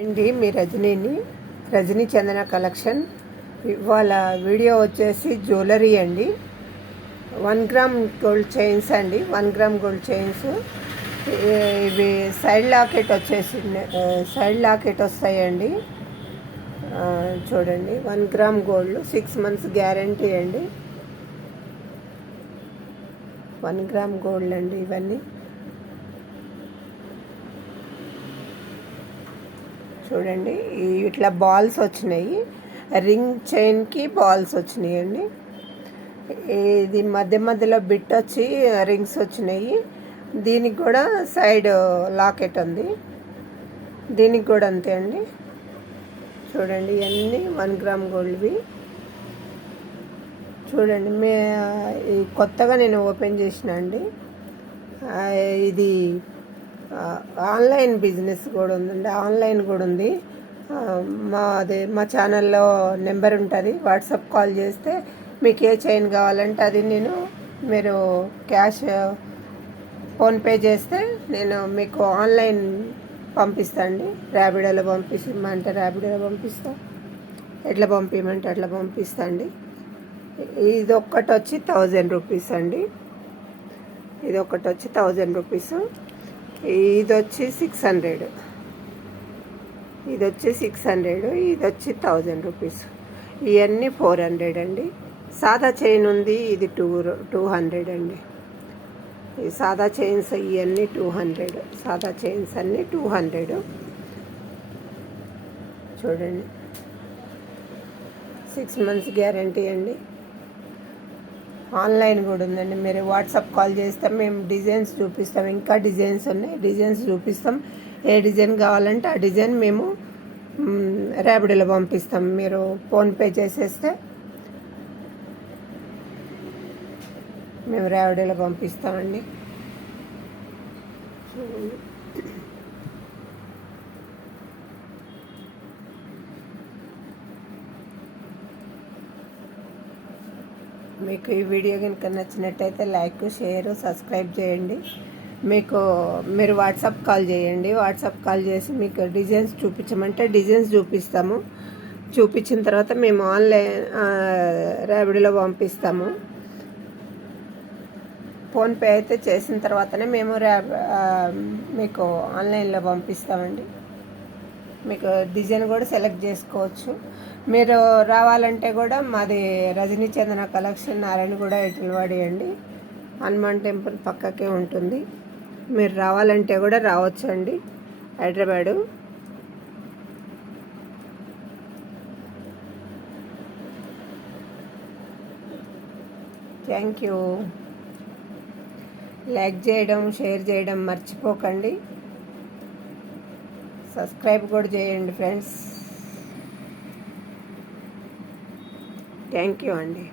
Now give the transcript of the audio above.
అండి మీ రజనీ చందన కలెక్షన్. ఇవాళ వీడియో వచ్చేసి జ్యువెలరీ అండి. 1 గ్రామ్ గోల్డ్ చైన్స్ అండి. 1 గ్రామ్ గోల్డ్ చైన్స్. ఇవి సైడ్ లాకెట్ వస్తాయండి. చూడండి, 1 గ్రామ్ గోల్డ్ 6 months గ్యారంటీ అండి. 1 గ్రామ్ గోల్డ్ అండి ఇవన్నీ. చూడండి, ఇట్లా బాల్స్ వచ్చినాయి. రింగ్ చైన్కి బాల్స్ వచ్చినాయండి. ఇది మధ్యలో బిట్ వచ్చి రింగ్స్ వచ్చినాయి. దీనికి కూడా సైడ్ లాకెట్ ఉంది. దీనికి కూడా అంతే అండి. చూడండి, ఇవన్నీ 1 గ్రామ్ గోల్డ్వి. చూడండి, కొత్తగా నేను ఓపెన్ చేసిన అండి. ఇది ఆన్లైన్ బిజినెస్ కూడా ఉందండి. ఆన్లైన్ కూడా ఉంది. మా ఛానల్లో నెంబర్ ఉంటుంది. వాట్సాప్ కాల్ చేస్తే మీకు ఏ చైన్ కావాలంటే అది మీరు క్యాష్ ఫోన్పే చేస్తే నేను మీకు ఆన్లైన్ పంపిస్తాను. ర్యాపిడోలో పంపిస్తామంటే ర్యాపిడోలో పంపిస్తాను. ఎట్లా పంపించమంటే అట్లా పంపిస్తాండి. ఇది ఒక్కటి వచ్చి 1000 రూపీస్ అండి. ఇది ఒకటి వచ్చి 1000 రూపీస్. ఇది వచ్చి 600. ఇది వచ్చి 600. ఇది వచ్చి 1000 రూపీస్. ఇవన్నీ 400 అండి. సాదా చైన్ ఉంది, ఇది 200 అండి. ఈ సాదా చైన్స్ ఇవన్నీ 200. సాదా చైన్స్ అన్నీ 200. చూడండి, 6 months గ్యారంటీ అండి. ఆన్లైన్ కూడా ఉందండి. మీరు వాట్సాప్ కాల్ చేస్తే మేము డిజైన్స్ చూపిస్తాం. ఇంకా డిజైన్స్ ఉన్నాయి, డిజైన్స్ చూపిస్తాం. ఏ డిజైన్ కావాలంటే ఆ డిజైన్ మేము ర్యాపిడోలో పంపిస్తాం. మీరు ఫోన్పే చేసేస్తే మేము ర్యాపిడోలో పంపిస్తామండి. మీకు ఈ వీడియో కనుక నచ్చినట్టయితే లైక్, షేర్, సబ్స్క్రైబ్ చేయండి. మీరు వాట్సాప్ కాల్ చేయండి. వాట్సాప్ కాల్ చేసి మీకు డిజైన్స్ చూపించమంటే డిజైన్స్ చూపిస్తాము. చూపించిన తర్వాత మేము ఆన్లైన్ ర్యాపిడోలో పంపిస్తాము. ఫోన్పే అయితే చేసిన తర్వాతనే మేము మీకు ఆన్లైన్లో పంపిస్తామండి. మీకు డిజైన్ కూడా సెలెక్ట్ చేసుకోవచ్చు. మీరు రావాలంటే కూడా మాది రజనీ చందన కలెక్షన్, నారాయణగూడ, ఇటల్వాడి అండి. హనుమాన్ టెంపుల్ పక్కకే ఉంటుంది. మీరు రావాలంటే కూడా రావచ్చు అండి, హైదరాబాదు. Thank you. లైక్ చేయడం, షేర్ చేయడం మర్చిపోకండి. సబ్స్క్రైబ్ కూడా చేయండి ఫ్రెండ్స్. థ్యాంక్ యూ అండి.